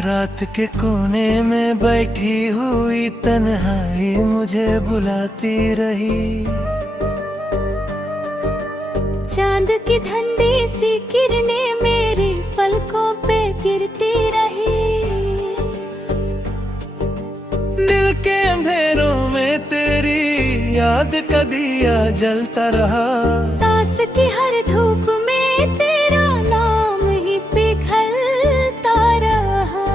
रात के कोने में बैठी हुई तन्हाई मुझे बुलाती रही। चांद की ठंडी सी किरणें मेरी पलकों पे गिरती रही। दिल के अंधेरों में तेरी याद का दिया जलता रहा। सांस की हर धूप में तेरा नाम ही पिघलता रहा।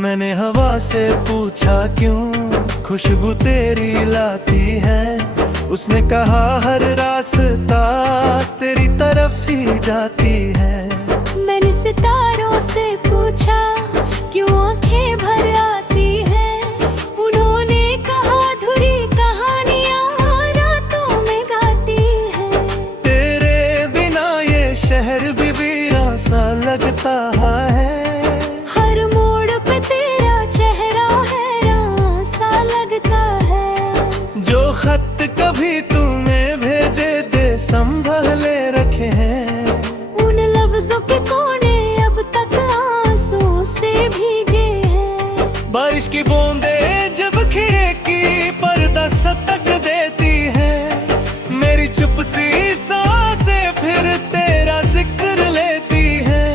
मैंने हवा से पूछा क्यों खुशबू तेरी लाती है। उसने कहा हर रास्ता तेरी तरफ ही जाती है। मैंने सितारों से पूछा क्यों आंखें भर आती हैं। उन्होंने कहा अधूरी कहानियां रातों में गाती हैं। तेरे बिना ये शहर भी वीरान सा लगता है। हर मोड़ पे तेरा चेहरा हैरान सा लगता है। जो खत कभी तूने भेजे दे संभले रखे हैं। उन लफ्जों के कोने अब तक आंसू से भीगे हैं। बारिश की बूंदें जब खिड़की पर्दा सतक देती है। मेरी चुप सी सांसें फिर तेरा जिक्र लेती है।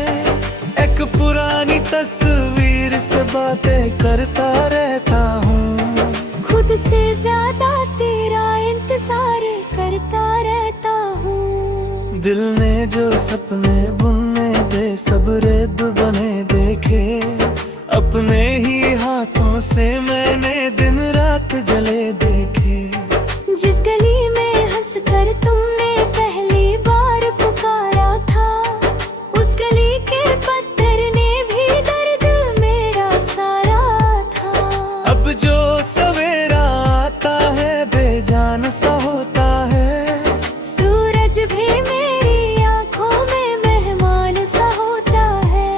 एक पुरानी तस्वीर से बातें करता रहता हूँ। खुद से ज्यादा तेरा इंतजार करता रहता हूँ। दिल ने जो सपने बुनने दे सब रेत बने देखे। अपने ही हाथों से मैंने दिन रात जले देखे। जिस गली में हंसकर तुमने पहली बार पुकारा था, उस गली के पत्थर ने भी दर्द मेरा सारा था। अब जो सवेरा आता है बेजान सा होता है। सूरज भी मेरी आंखों में मेहमान सा होता है।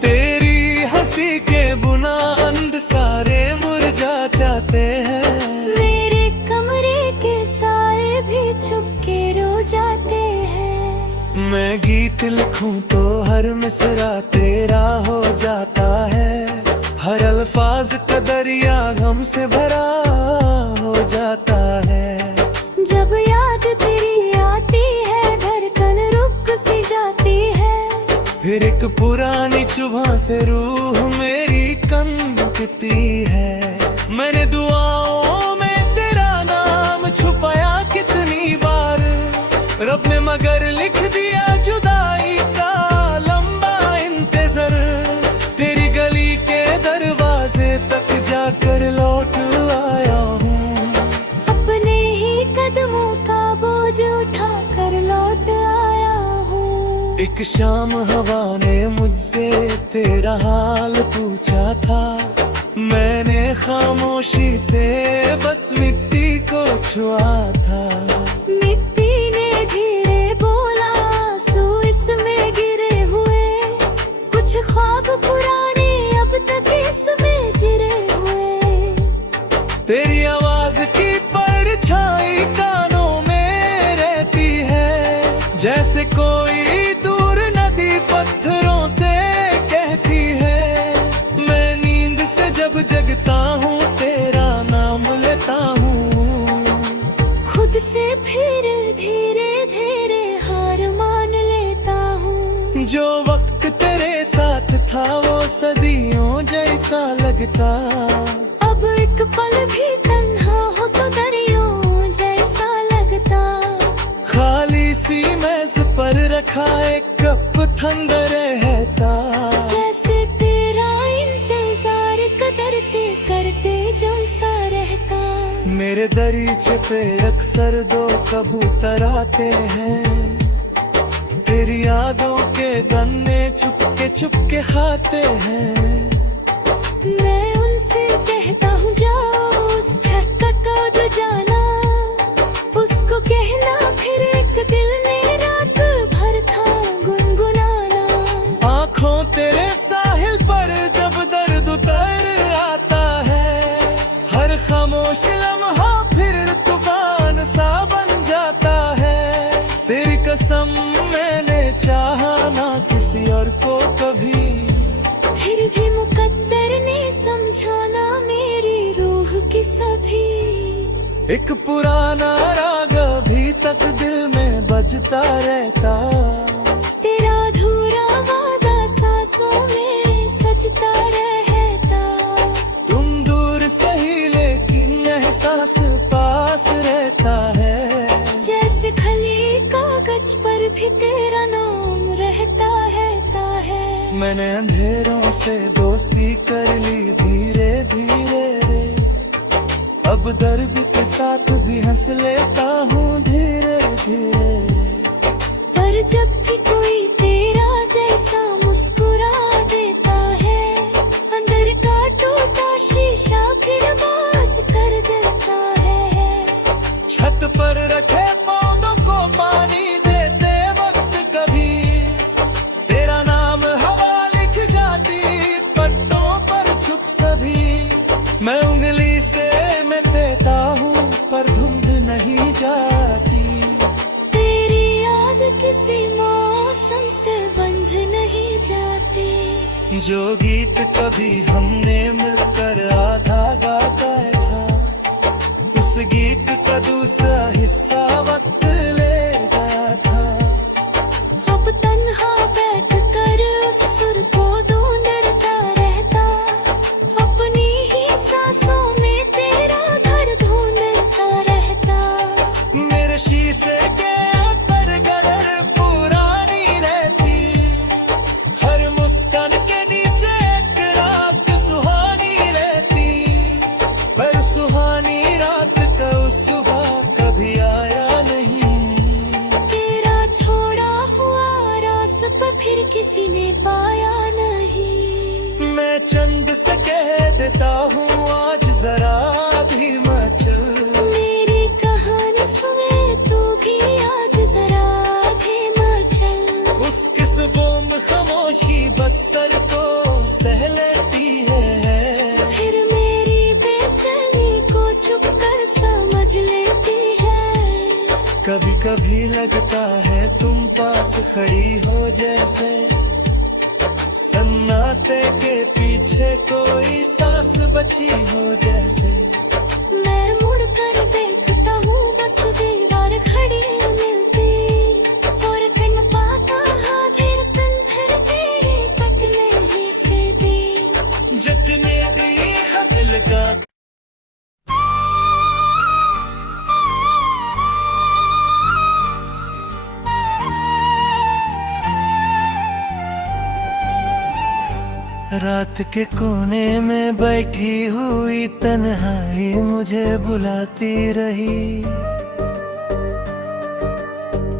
तेरी हंसी के बुलंद सारे मुरझा जाते हैं। मेरे कमरे के साए भी छुपके रो जाते हैं। मैं गीत लिखूं तो हर मिसरा तेरा हो जाता है। हर अल्फाज का दरिया गम से भरा हो जाता है। जब याद तेरी आती है धड़कन रुक सी जाती है। फिर एक पुरानी चुभा से रूह मेरी कंपती है। मैंने दुआओं में तेरा नाम छुपाया कितनी बार। रब ने मगर लिख दिया जुदाई का लंबा इंतजार। तेरी गली के दरवाजे तक जाकर लौट आया हूँ। अपने ही कदमों का बोझ उठा कर लौट आया हूँ। एक शाम हवा ने मुझसे तेरा हाल पूछा था। मैंने खामोशी से बस मिट्टी को छुआ था। मिट्टी ने धीरे बोला आंसू इसमें गिरे हुए। कुछ ख्वाब पुराने अब तक इसमें जिरे हुए। तेरी आवाज की परछाई कानों में रहती है। जैसे कोई दूर नदी पत्थरों से कहती है। मैं नींद से जब जगता हूँ तेरा नाम लेता हूँ। खुद से फिर धीरे धीरे हार मान लेता हूँ। जो वक्त तेरे साथ था वो सदियों जैसा लगता। अब एक पल भी तन्हा हो तो दरियों जैसा लगता। खाली सी मेज पर रखा एक कप ठंडा रहता। जैसे तेरा इंतजार करते करते जम सा रहता। मेरे दरीचे पे अक्सर दो कबूतर आते हैं। तेरी यादों के गन्ने चुपके खाते हैं। मैं उनसे कहता हूँ जाओ उस छत तक कूद जाना। उसको कहना फिर एक दिल ने रात भर था गुनगुनाना। आँखों तेरे साहिल पर जब दर्द उतर आता है। हर खामोश लम्हा फिर तूफान सा बन जाता है। तेरी कसम मैंने चाहा ना किसी और को कभी। की सभी। एक पुराना राग अभी तक दिल में बजता रहता, तेरा अधूरा वादा सांसों में सजता रहता। तुम दूर सही लेकिन एहसास पास रहता है। जैसे खली कागज पर भी तेरा नाम रहता है। मैंने अंधेरों से दोस्ती कर ली धीरे धीरे रे, अब दर्द के साथ भी हंस लेता हूँ धीरे धीरे। पर जब भी कोई तेरा जैसा मुस्कुरा देता है, अंदर का टूटा शीशा फिर वास कर देता है। छत पर रखे पौधों को पानी देते वक्त कभी तेरा नाम हवा लिख जाती पत्तों पर छुप सभी। मैं उंगली से मैं देता हूँ पर धुंध नहीं जाती। तेरी याद किसी मौसम से बंध नहीं जाती। जो गीत कभी हमने मिलकर आधा गाता था, उस गीत का दूसरा हिस्सा वक्त लेगा था। अब तन्हा बैठ कर उस सुर को ढूंढता रहता, अपनी ही सांसों में तेरा घर ढूंढता रहता। मेरे शीशे के अंदर गलर पुरानी रहती, हर मुस्कान के नीचे एक रात सुहानी रहती। पर सुहानी रात का उस सुबह कभी आया नहीं। तेरा छोड़ा हुआ रास्ता फिर किसी ने पाया नहीं। मैं चंद से कह देता हूँ आज जरा धीमा चल। मेरी कहानी सुने तू भी आज जरा धीमा चल। उस किस्मों में खामोशी बस सर को सह लेती है, फिर मेरी बेचैनी को चुप कर समझ लेती है। कभी कभी लगता है तुम पास खड़ी हो जैसे सन्नाटे के पीछे कोई सांस बची हो जैसे। मैं मुड़ कर देखता हूँ बस दीवार खड़ी मिलती, और कन पाता हाँ फिर तन फिर तेरी कतने ही से दी। जितने दी है दिल का रात के कोने में बैठी हुई तन्हाई मुझे बुलाती रही।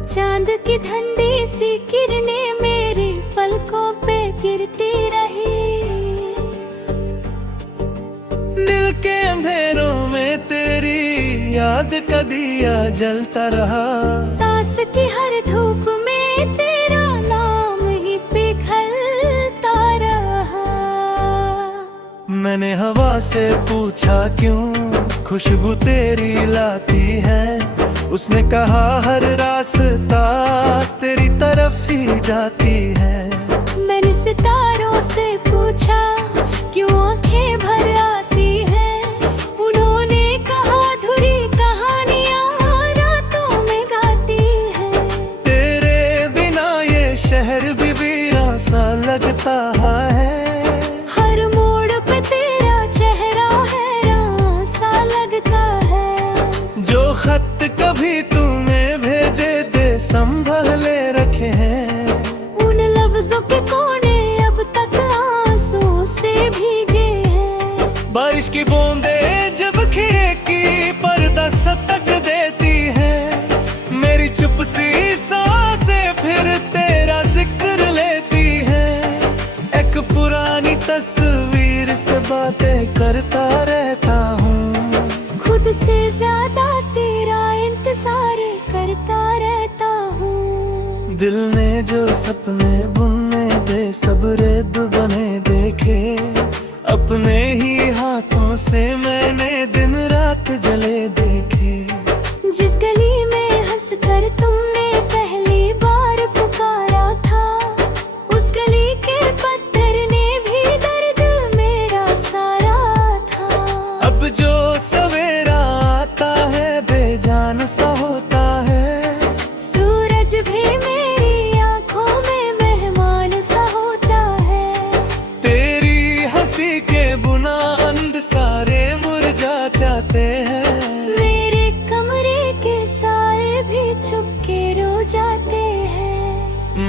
चांद की ठंडी सी किरणें मेरी पलकों पे गिरती रही। दिल के अंधेरों में तेरी याद का दिया जलता रहा। सांस की हर धूप में तेरा नाम ही पिघलता रहा। मैंने हवा से पूछा क्यों खुशबू तेरी लाती है, उसने कहा हर रास्ता तेरी तरफ ही जाती है। मैंने सितारों से पूछा क्यों आंखें भर आती हैं, उन्होंने कहा अधूरी कहानियां रातों में गाती हैं। तेरे बिना ये शहर भी वीरान सा लगता है, हर मोड़ पे तेरा चेहरा हैरान सा लगता है। जो खत कभी तूने भेजे दे संभले रखे हैं, उन लफ्जों के कोने अब तक आंसू से भीगे हैं। बारिश की बूंदें जब खिड़की पर्दा सतक देती है, मेरी चुप सी सांसें फिर तेरा जिक्र लेती है। एक पुरानी तस्वीर से बातें करता रहता हूँ, खुद से ज्यादा तेरा इंतजार करता रहता हूँ। दिल ने जो सपने बुनने दे सब रेत बने देखे, अपने ही हाथों से मैंने दिन रात जले देखे। जिस गली में हंसकर तुमने पहली बार पुकारा था, उस गली के पत्थर ने भी दर्द मेरा सारा था। अब जो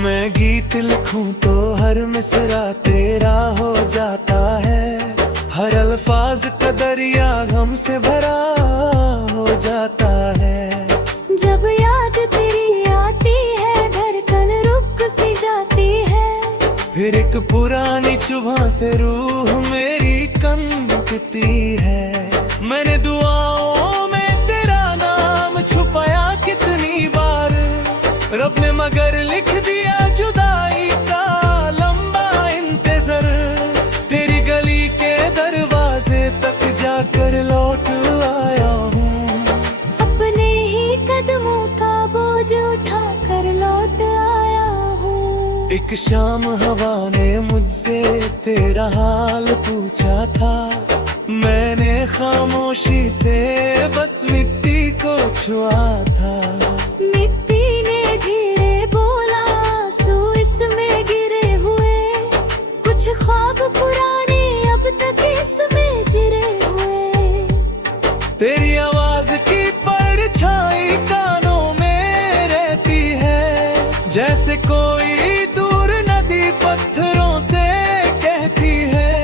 मैं गीत लिखूं तो हर मिसरा तेरा हो जाता है, हर अल्फाज का दरिया गम से भरा हो जाता है। जब याद तेरी आती है धड़कन रुक सी जाती है, फिर एक पुरानी चुभा से रूह मेरी कंपती है। मैंने दुआओं में तेरा नाम छुपाया कितनी बार, रब ने मगर लिख दिया जुदाई का लंबा इंतजार। तेरी गली के दरवाजे तक जाकर लौट आया हूँ, अपने ही कदमों का बोझ उठा कर लौट आया हूँ। एक शाम हवा ने मुझसे तेरा हाल पूछा था, मैंने खामोशी से बस मिट्टी को छुआ था। मिट्टी ने धीरे बोला आंसू इसमें गिरे हुए, कुछ ख्वाब पुराने अब तक इसमें जिरे हुए। तेरी आवाज की परछाई कानों में रहती है, जैसे कोई दूर नदी पत्थरों से कहती है।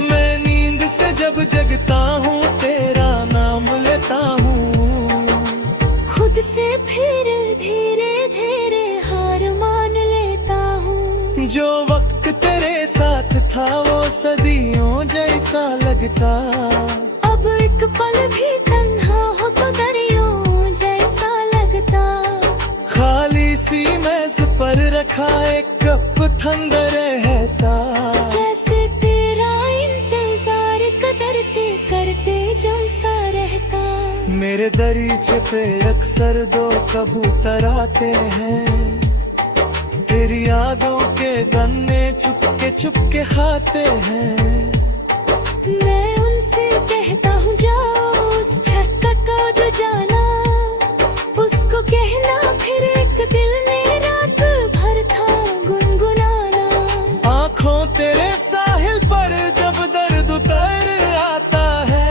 मैं नींद से जब जगता हूँ तेरा नाम लेता हूँ, खुद से फिर धीरे धीरे हार मान लेता हूँ। जो वक्त तेरे साथ था वो सदियों जैसा लगता, अब एक पल भी तन्हा हो तो दरियों जैसा लगता। खाली सी मेज पर रखा एक कप ठंडा रहता, जैसे तेरा इंतजार करते करते जम सा रहता। मेरे दरीचे पे अक्सर दो कबूतर आते हैं, तेरी यादों के गन्ने चुपके खाते हैं। मैं उनसे कहता हूँ जाओ उस छत तक कूद जाना, उसको कहना फिर एक दिल ने रात भर था गुनगुनाना। आँखों तेरे साहिल पर जब दर्द उतर आता है,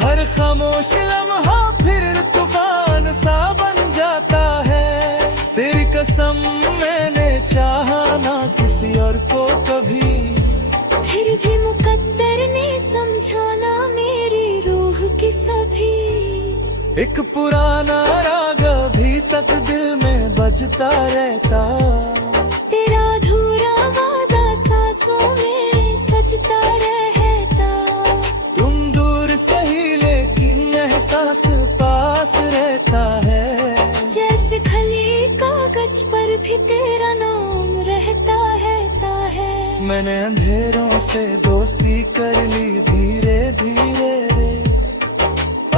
हर खामोश लम्हा फिर तूफान सा बन जाता है। तेरी कसम मैंने चाहा ना किसी और को कभी, फिर भी मुकद्दर ने समझाना मेरी रूह की सभी। एक पुराना राग अभी तक दिल में बजता रहता, तेरा अधूरा वादा सांसों में सजता रहता। तुम दूर सही लेकिन एहसास पास रहता है, जैसे खली कागज पर भी तेरा नाम रहता है। मैंने अंधेरों से दोस्ती कर ली धीरे धीरे रे,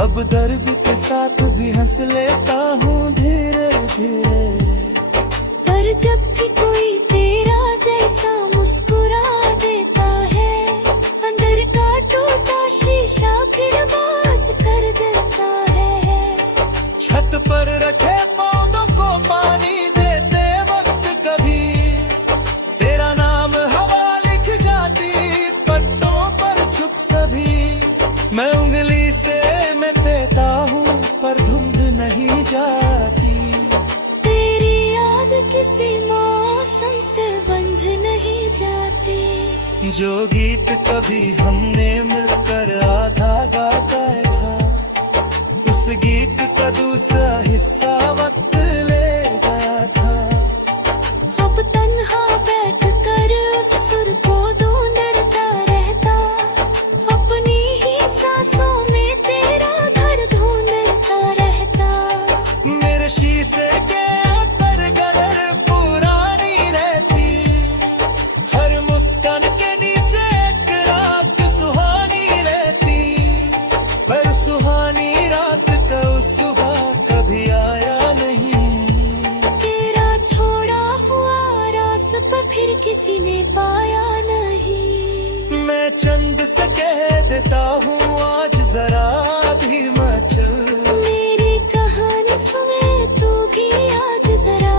अब दर्द के साथ भी हंस लेता हूँ धीरे धीरे। पर जब भी कोई तेरा जैसा मुस्कुरा देता है, अंदर का टूटा शीशा फिर आवाज कर देता है। छत पर रखे पौधों को पानी देते वक्त कभी, तेरा नाम हवा लिख जाती पत्तों पर छुप सभी। मैं उंगली से मैं देता हूँ पर धुंध नहीं जाती, तेरी याद किसी मौसम से बंध नहीं जाती। जो गीत कभी हमने मिलकर आधा गाता था, उस गीत का दूसरा हिस्सा वक्त ले गया था। अब तन्हा बैठ कर उस सुर को ढूंढता रहता, अपनी ही सांसों में तेरा घर ढूंढता रहता। मेरे शीशे के अंदर गदर पुरानी रहती, हर मुस्कान के नीचे एक रात सुहानी रहती। पर सुहानी रात का उस सुबह कभी आया नहीं, तेरा छोड़ा हुआ रास्ता फिर किसी ने पाया नहीं। मैं चंद से कह देता हूँ आज जरा धीमा चल, मेरी कहानी सुने तू भी आज जरा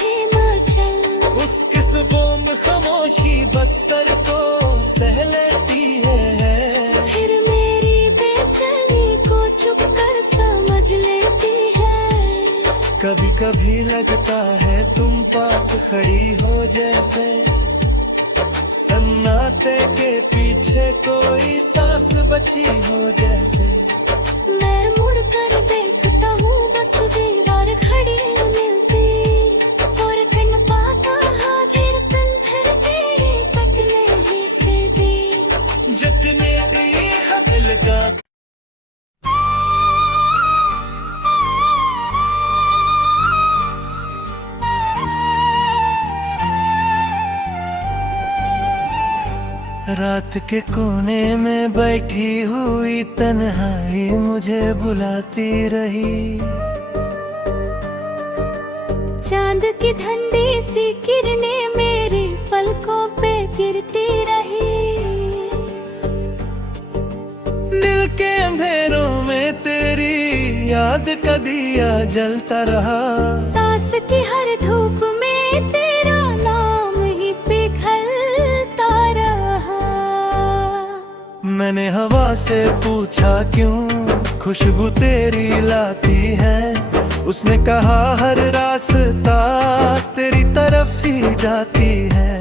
धीमा चल। उस किस्मों में खामोशी बस सर को सह लेती है, फिर मेरी बेचैनी को चुप कर समझ लेती है। कभी कभी लगता है तुम पास खड़ी हो जैसे सन्नाटे के पीछे कोई सांस बची हो जैसे। मैं मुड़ कर देखता हूँ बस दीवार खड़ी मिलती और कन पाता हाजिर कन फिर तेरे कटने ही से दी जतने दी है दिल का। रात के कोने में बैठी हुई तन्हाई मुझे बुलाती रही। चांद की ठंडी सी किरणें मेरी पलकों पे गिरती रही। दिल के अंधेरों में तेरी याद का दिया जलता रहा। सांस की हर धूप में तेरा नाम ही पिघलता रहा। मैंने हवा से पूछा क्यों खुशबू तेरी लाती है। उसने कहा हर रास्ता तेरी तरफ ही जाती है।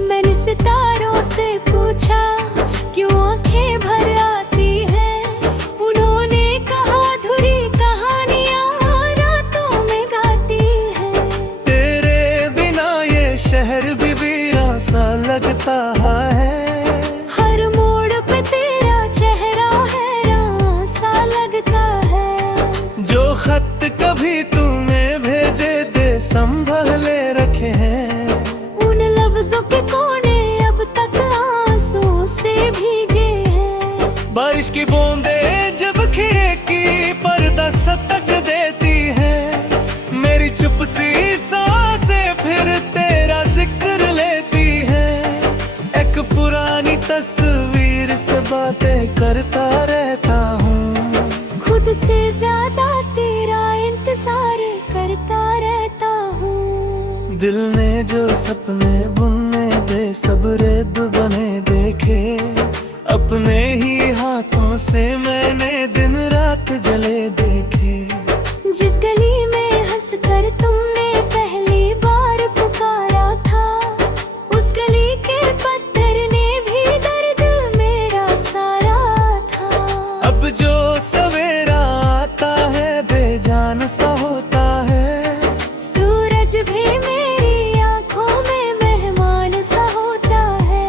मैंने सितारों से पूछा क्यों आंखें भर आती हैं। उन्होंने कहा अधूरी कहानियां रातों में गाती हैं। तेरे बिना ये शहर भी वीरान सा लगता है। हर मोड़ पे तेरा चेहरा हैरान सा लगता है। जो खत कभी तूने भेजे दे संभले रखे हैं। उन लफ्जों के कोने अब तक आंसू से भीगे हैं। बारिश की बूंदें जब खिड़की पर्दा सतक देती है। मेरी चुप सी सांसें फिर तेरा जिक्र लेती है। एक पुरानी तस्वीर से बातें करता रहता हूँ। खुद से ज्यादा तेरा इंतजार करता रहता हूँ। दिल ने जो सपने बुनने दे सब रेत बने देखे। अपने ही हाथों से मैंने दिन रात जले देखे। जिस गली में हंसकर तुमने पहली बार पुकारा था उस गली के पत्थर ने भी दर्द मेरा सारा था। अब जो सवेरा आता है बेजान सा होता है। सूरज भी मेरी आंखों में मेहमान सा होता है।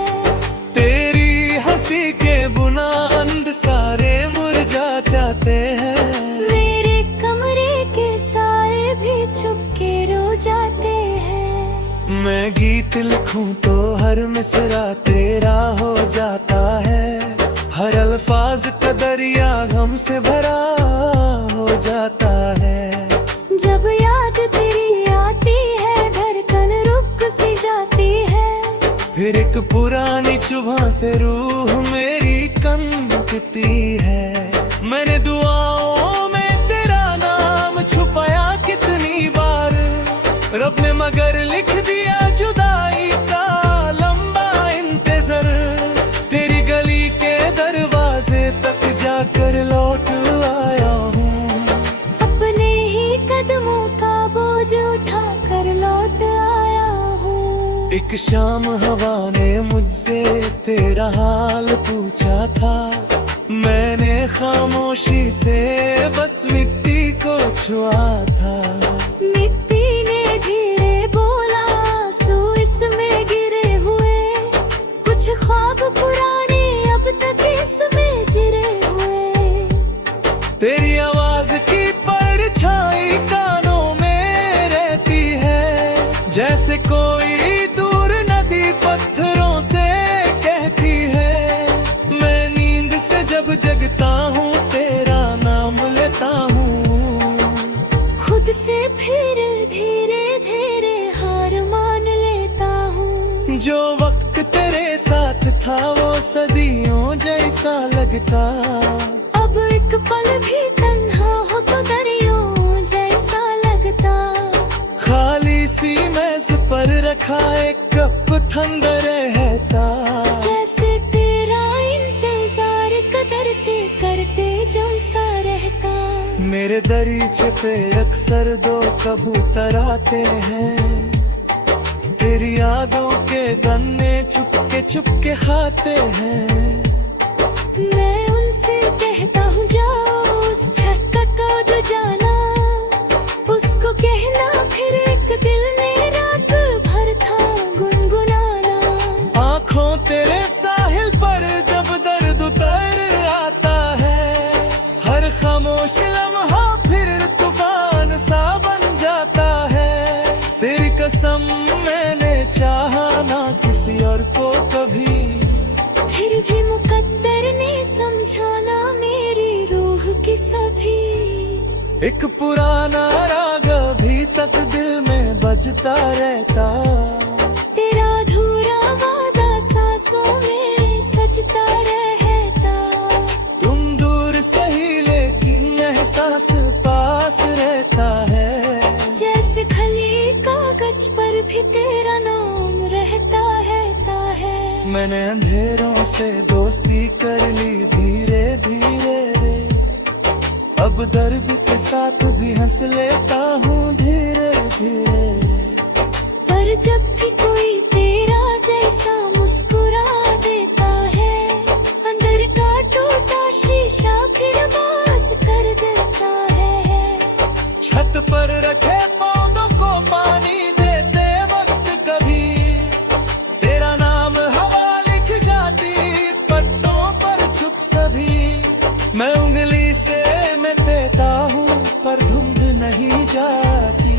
तेरी हंसी के बुलंद सारे मुरझा जाते हैं। मेरे कमरे के साए भी चुपके रो जाते हैं। मैं गीत लिखूं तो हर मिसरा तेरा हो जाता है। हर अल्फाज का दरिया गम से भरा हो जाता है। जब याद तेरी आती है धड़कन रुक सी जाती है। फिर एक पुरानी चुभा से रूह मेरी कंपती है। मैंने दुआओं में तेरा नाम छुपाया कितनी बार। रब ने मगर लिख दिया जुदाई का लंबा इंतजार। तेरी गली के दरवाजे तक जाकर लौट आया हूँ। अपने ही कदमों का बोझ उठा कर लौट आया हूँ। एक शाम हवा ने मुझसे तेरा हाल पूछा था। मैंने खामोशी से बस मिट्टी को छुआ था। मिट्टी ने धीरे बोला आंसू इसमें गिरे हुए। कुछ ख्वाब पुराने अब तक इसमें जिरे हुए। तेरी आवाज की परछाई कानों में रहती है। जैसे कोई दूर नदी पत्थरों से कहती है। मैं नींद से जब जगता हूँ तेरा नाम लेता हूँ। खुद से फिर धीरे धीरे हार मान लेता हूँ। जो वक्त तेरे साथ था वो सदियों जैसा लगता। अब एक पल भी तन्हा हो तो दरियों जैसा लगता। खाली सी मेज पर रखा एक कप ठंडा रहता। जैसे तेरा इंतजार करते करते जम सा रहता। मेरे दरीचे पे अक्सर दो कबूतर आते हैं, तेरी यादों के गन्ने चुपके खाते हैं। मैं उनसे कहता हूँ जाओ उस छत तक कूद जाना, उसको कहना फिर एक दिल ने रात भर था गुनगुनाना। आँखों तेरे साहिल पर जब दर्द उतर आता है, हर खामोश लम्हा फिर तूफान सा बन जाता है। तेरी कसम मैंने चाहा ना किसी और को कभी, फिर भी मुकद्दर ने समझाना मेरी रूह की सभी। एक पुराना राग अभी तक दिल में बजता रहता, तेरा अधूरा वादा सांसों में सजता रहता। तुम दूर सही लेकिन एहसास पास रहता है। जैसे खली कागज पर भी तेरा नाम रहता है। मैंने अंधेरों से दोस्ती कर ली धीरे धीरे रे, अब दर्द के साथ भी हंस लेता हूँ धीरे धीरे। पर जब भी कोई तेरा जैसा मुस्कुरा देता है, अंदर का टूटा शीशा फिर आवाज कर देता है। छत पर रखे पौधों को पानी देते वक्त कभी, तेरा नाम हवा लिख जाती पत्तों पर छुप सभी। मैं उंगली से मैं देता हूँ पर धुंध नहीं जाती,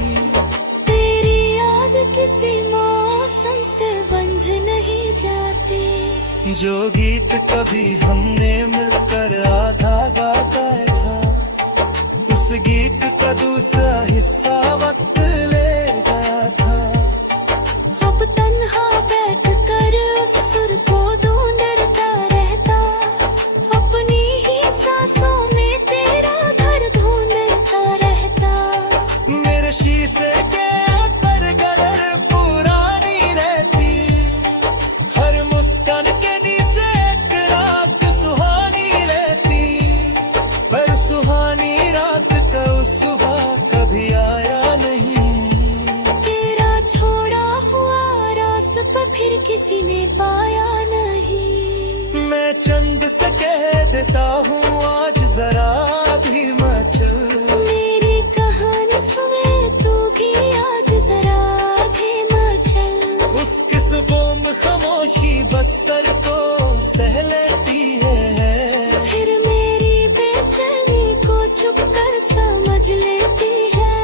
तेरी याद किसी मौसम से बंध नहीं जाती। जो गीत कभी हमने मिलकर आधा गाता था, उस गीत का दूसरा हिस्सा वक्त ले गया था। अब तन्हा बैठ कर उस सुर को ढूंढता रहता, अपनी ही सांसों में तेरा घर ढूंढता रहता। मेरे शीशे के अंदर गदर पुरानी रहती, हर मुस्कान के नीचे एक रात सुहानी रहती। पर सुहानी रात का उस सुबह कभी आया नहीं, तेरा छोड़ा हुआ रास्ता फिर किसी ने पाया नहीं। मैं चंद से कह देता हूँ आज जरा धीमा चल, मेरी कहानी सुने तू भी आज जरा धीमा चल। उस किस्मों में खामोशी बस सर को सह लेती है, फिर मेरी बेचैनी को चुप कर समझ लेती है।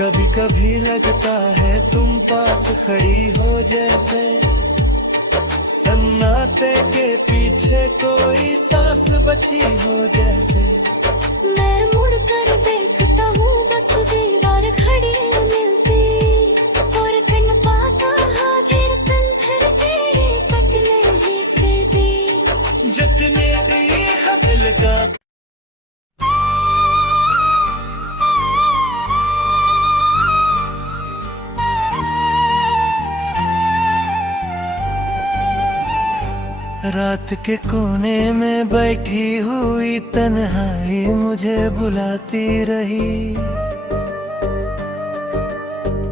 कभी कभी लगता है तुम पास खड़ी हो जैसे, सन्नाटे के पीछे कोई सांस बची हो जैसे। मैं मुड़ कर देखता हूँ बस दीवार खड़ी मिलती, और कन पाता हाजिर तंथर तेरी पतले ही से दी। जितने दी है दिल का रात के कोने में बैठी हुई तन्हाई मुझे बुलाती रही,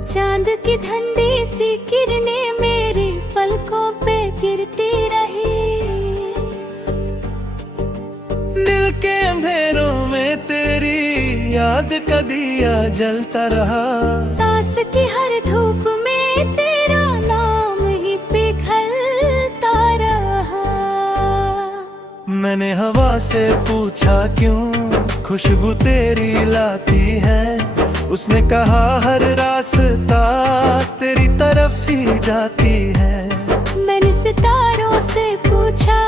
चांद की ठंडी सी किरणें मेरी पलकों पे गिरती रही। दिल के अंधेरों में तेरी याद का दिया जलता रहा, सांस की हर धूप में तेरा नाम ही पिघलता रहा। मैंने हवा से पूछा क्यों खुशबू तेरी लाती है, उसने कहा हर रास्ता तेरी तरफ ही जाती है। मैंने सितारों से पूछा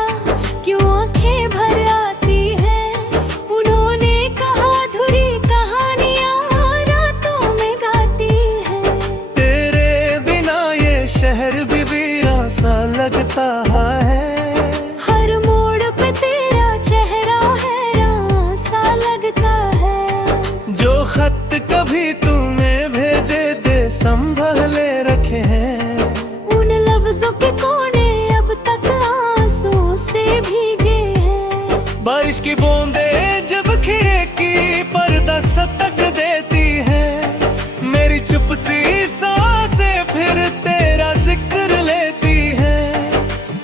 क्यों आंखें भर आती हैं, उन्होंने कहा अधूरी कहानियां रातों में गाती हैं। तेरे बिना ये शहर भी वीरान सा लगता है, हर मोड़ पे तेरा चेहरा हैरान सा लगता है। जो खत कभी तूने भेजे दे संभले रखे हैं, उन लफ्जों के कोने अब तक आंसू से भीगे हैं। बारिश की की बूंदे जब खीरे की पर्दा सतक देती है, मेरी चुप सी सांसें फिर तेरा जिक्र लेती है।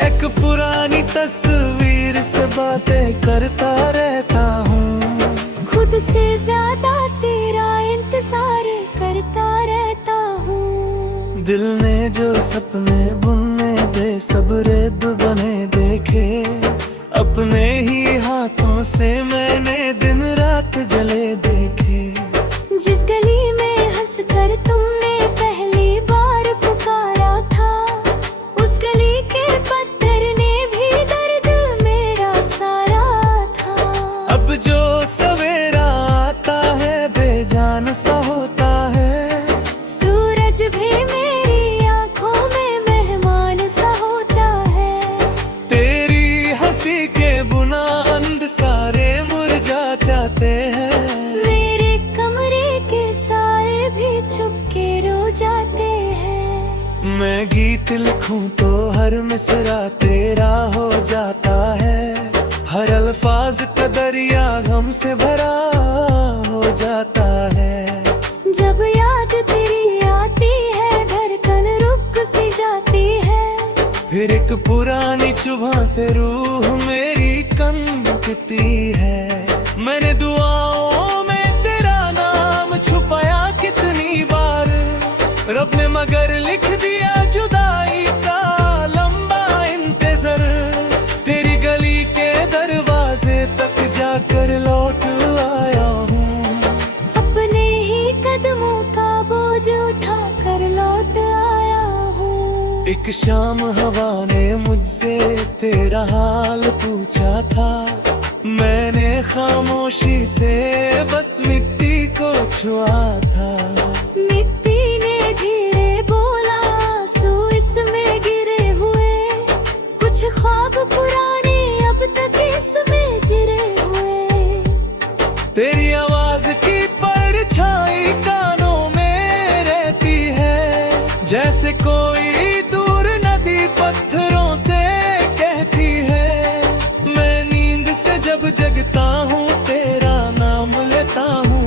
एक पुरानी तस्वीर से बातें करता रहता हूँ, खुद से ज्यादा तेरा इंतजार करता रहता हूँ। दिल ने जो सपने बुनने दे सब रेत बने देखे, अपने ही हाथों से मैंने दिन रात जले देखे। जिस गली में हंस कर तुमने पहली बार पुकारा था, उस गली के पत्थर ने भी दर्द मेरा सारा था। अब जो सवेरा आता है बेजान सा होता है, सूरज भी मेरी आंखों में मेहमान सा होता है। तेरी हंसी के बुलंद सारे मुरझा जाते हैं, मेरे कमरे के साए भी चुपके रो जाते हैं। मैं गीत लिखूं तो हर मिसरा तेरा हो जाता है, हर अल्फाज का दरिया गम से भरा हो जाता है। जब याद तेरी आती है धड़कन रुक सी जाती है, फिर एक पुरानी चुभा से रूह मेरी कंपती है। मैंने दुआओं में तेरा नाम छुपाया कितनी बार, रब ने मगर लिख दिया जुदाई का लंबा इंतजार। तेरी गली के दरवाजे तक जाकर लौट आया हूँ, अपने ही कदमों का बोझ उठा कर लौट आया हूँ। एक शाम हवा ने मुझसे तेरा हाल पूछा था, मैंने खामोशी से बस मिट्टी को छुआ था। मिट्टी ने धीरे बोला आंसू इसमें गिरे हुए, कुछ ख्वाब पुराने अब तक इसमें जिरे हुए। तेरी आवाज की परछाई कानों में रहती है, जैसे कोई दूर नदी पत्थरों से कहती है। मैं नींद से जब जगता हूँ तेरा नाम लेता हूँ,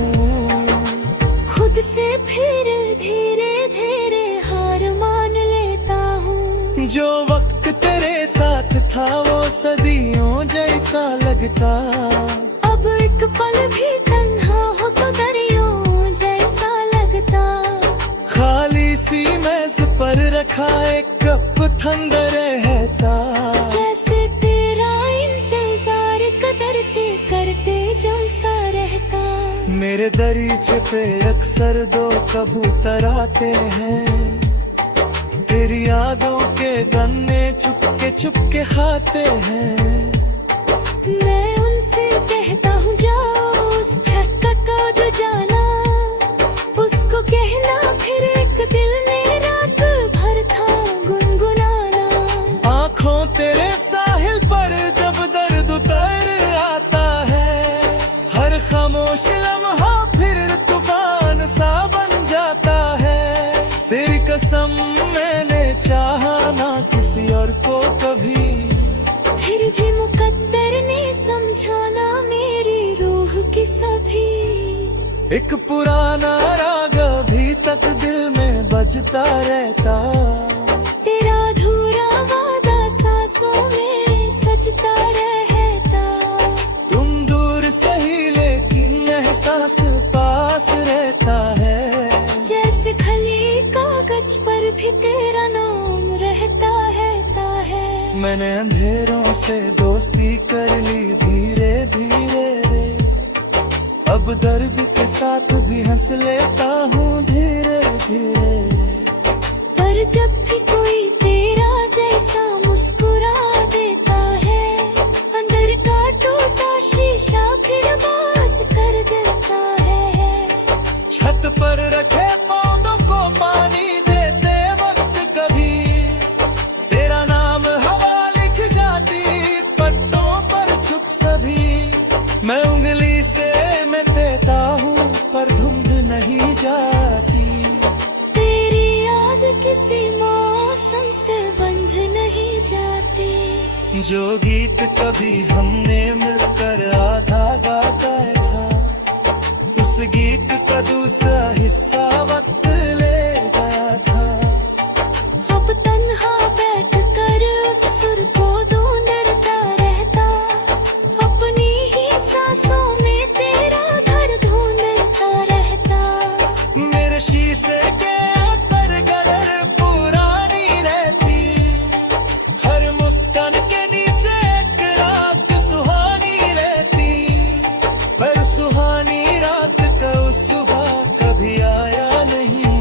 खुद से फिर धीरे धीरे हार मान लेता हूँ। जो वक्त तेरे साथ था वो सदियों जैसा लगता, अब एक पल भी तन्हा हो तो दरियों जैसा लगता। खाली सी मेज पर रखा एक कप ठंडा रहता, जैसे तेरा इंतजार करते करते जम सा रहता। मेरे दरीचे पे अक्सर दो कबूतर आते हैं, तेरी यादों के गन्ने चुपके खाते हैं। मैं उनसे कहता हूँ जाओ उस छत तक कूद जाना, उसको कहना फिर एक दिल ने रात भर था गुनगुनाना। आँखों तेरे साहिल पर जब दर्द उतर आता है, हर खामोश लम्हा फिर तूफान सा बन जाता है। तेरी कसम मैंने चाहा ना किसी और को कभी, फिर भी मुकद्दर ने समझाना मेरी रूह की सभी। एक पुराना राग अभी तक दिल में बजता रहता, तेरा अधूरा वादा सांसों में सजता रहता। तुम दूर सही लेकिन एहसास पास रहता है, जैसे खली कागज पर भी तेरा नाम रहता है। मैंने अंधेरों से दोस्ती कर ली धीरे धीरे रे, अब दर्द के साथ भी हंस लेता हूँ धीरे धीरे। पर जब भी कोई तेरा जैसा मुस्कुरा देता है, अंदर का टूटा शीशा फिर बास कर देता है। छत पर रखे पौधों को पानी देते वक्त कभी, तेरा नाम हवा लिख जाती पत्तों पर छुप सभी। मैं उंगली से मैं देता हूँ पर धुंध नहीं जाती, तेरी याद किसी मौसम से बंध नहीं जाती। जो गीत कभी हमने मिलकर आधा गाता था, उस गीत का दूसरा हिस्सा वक्त ले गया था। अब तन्हा बैठ कर उस सुर को ढूंढता रहता, अपनी ही सांसों में तेरा घर ढूंढता रहता। मेरे शीशे के अंदर गदर पुरानी रहती, हर मुस्कान के नीचे एक रात सुहानी रहती, पर सुहानी रात का उस सुबह कभी आया नहीं।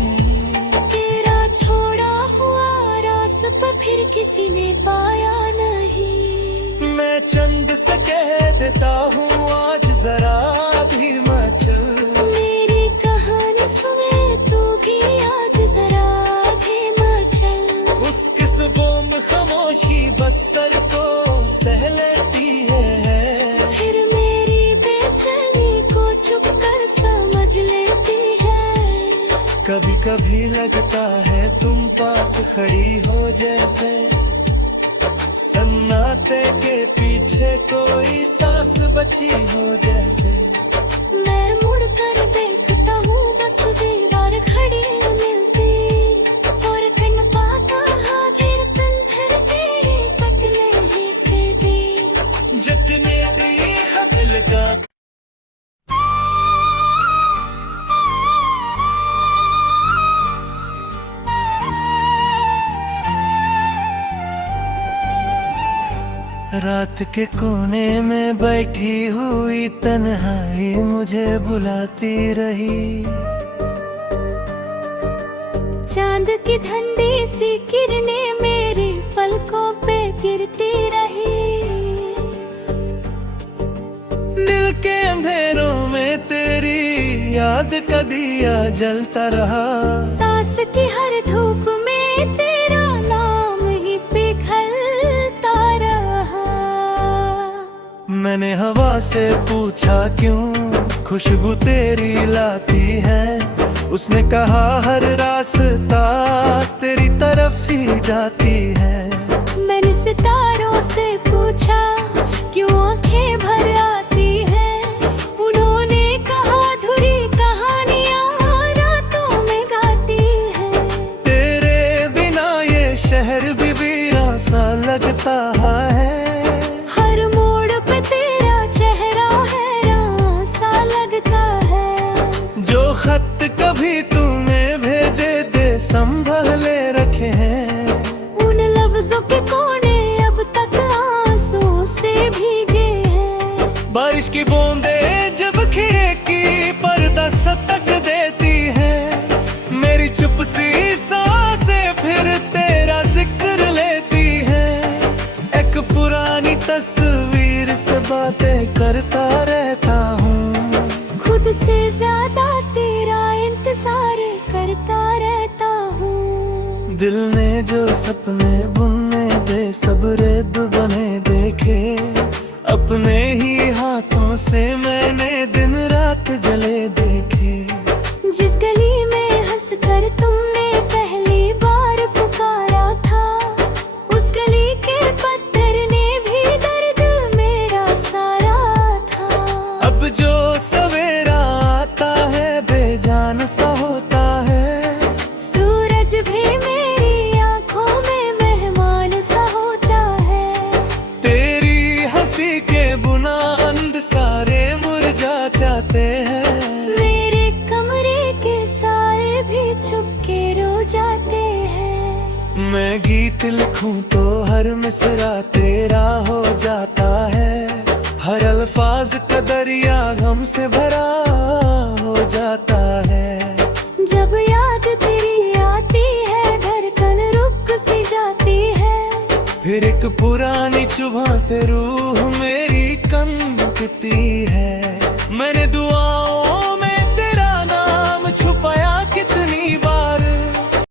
तेरा छोड़ा हुआ रास्ता फिर किसी ने पाया नहीं। मैं चंद से कह देता हूँ आज जरा भी मचल, मेरी कहानी सुने तू भी आज जरा धीमा चल। उस किस्मों में खामोशी बस सर को सह लेती है, फिर मेरी बेचैनी को चुप कर समझ लेती है। कभी कभी लगता है तुम पास खड़ी हो जैसे सन्नाटे के पीछे कोई सांस बची हो जैसे। मैं मुड़ कर देखता हूँ बस दीवार खड़ी मिलती, और कन पाता हाँ फिर तन फिर तेरी पतले ही से दी। जितने दी है दिल का रात के कोने में बैठी हुई तन्हाई मुझे बुलाती रही। चांद की ठंडी सी किरणें मेरी पलकों पे गिरती रही। दिल के अंधेरों में तेरी याद का दिया जलता रहा। सांस की हर धूप में तेरा नाम ही पिघलता रहा। मैंने हवा से पूछा क्यों खुशबू तेरी लाती है, उसने कहा हर रास्ता तेरी तरफ ही जाती है। मैंने सितारों से पूछा क्यों आंखें भर आती हैं, उन्होंने कहा अधूरी कहानियां रातों में गाती हैं। तेरे बिना ये शहर भी वीरान सा लगता है, हर मोड़ पे तेरा चेहरा हैरान सा लगता है। जो खत कभी तूने भेजे दे संभले रखे हैं, उन लफ्जों के कोने अब तक आंसू से भीगे हैं। बारिश की बूंदें जब खिड़की पर्दा सतक देती है, मेरी चुप सी सांसें फिर तेरा जिक्र लेती है। एक पुरानी तस्वीर से बातें करता रहता हूँ, खुद से ज्यादा तेरा इंतजार करता रहता हूँ। दिल ने जो सपने बुनने दे सब रेत बने देखे, अपने ही हाथों से मैंने दिन रात जले देखे। जिस गली में हंसकर तुमने पहली बार पुकारा था, उस गली के पत्थर ने भी दर्द मेरा सारा था। अब जो सवेरा आता है बेजान सा होता है, सूरज भी मेरी आंखों में मेहमान सा होता है। तेरी हंसी के बुलंद सारे मुरझा जाते हैं, मेरे कमरे के साए भी चुपके रो जाते हैं। मैं गीत लिखूं तो हर मिसरा तेरा हो जाता है, हर अल्फाज का दरिया गम से भरा हो जाता है। जब याद तेरी आती है धड़कन रुक सी जाती है, फिर एक पुरानी चुभा से रूह मेरी कंपती है। मैंने